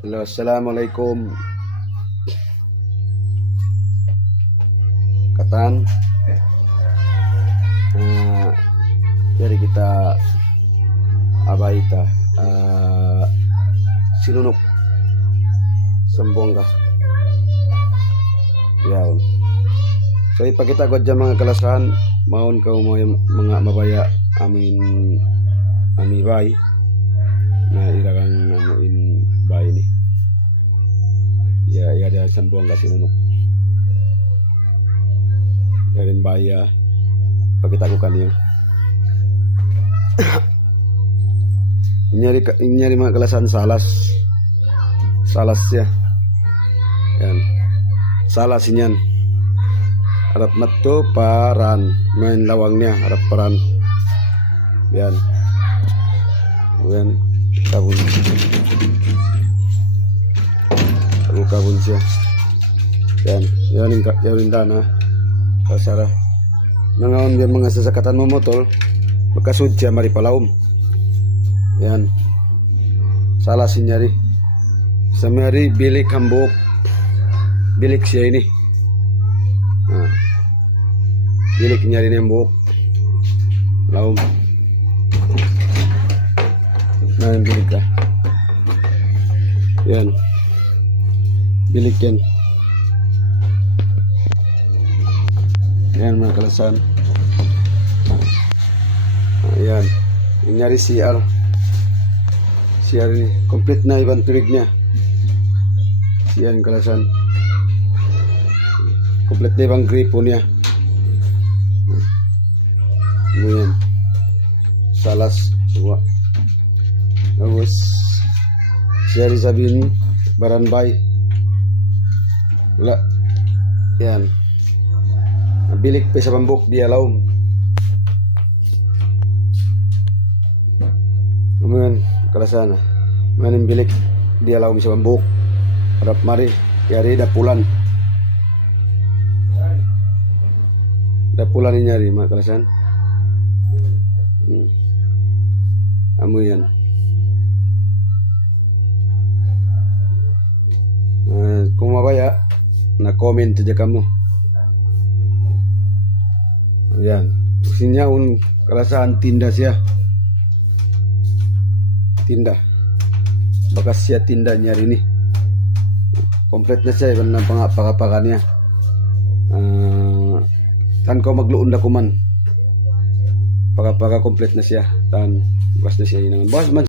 Hello, assalamualaikum. Katan. Jadi kita abay ta sinunok sembongga. Yaon. So ipakita ko dyan mga kalasan, maon ka mga mabaya amin bay na iragang amin bay ni. Ya ada sembongga sinunok. Yarin baya pakita ko kanyo. Inyari mga kalasan salas ya. Yan. Salas inyan. Harap mato paran main lawangnya harap paran. Yan. Yan kabun. Aku kabun siya. Yan. Yarin dana. Kasara. Nangaon biar mga sasakatan mo motor makasud siya mari palaum. Yan. Salah sinyari. Samari bilik hambuk. Bilik siya ini. Nah. Bilik nyari nembok. Laum. Nah, bilik lah. Yan. Bilik yan. Yan mga kalasan. Ayan. Nyari CR. CR ini komplit na ibang turignya. Yan kalasan. Komplit na ibang gripo niya. Ayan. Salas. Tapos CR sabihin baranbay. Wala. Yan. Bilik pa sa bambuk dia laum. Amen kalasana. Manin bilik dia laum sa bambuk. Harap mari yari dapulan. Dapulan ni nyari mga kalasan. Amo yan. Kung mabaya na comment aja kamu. Yan. Usinya kalasan tinda siya. Tinda. Bakas siya tinda nyari ni. Komplet na siya ng pangapakapakan niya. Tan ko magluon na kuman. Pagka komplet na siya. Tan bukas na siya. Bukas man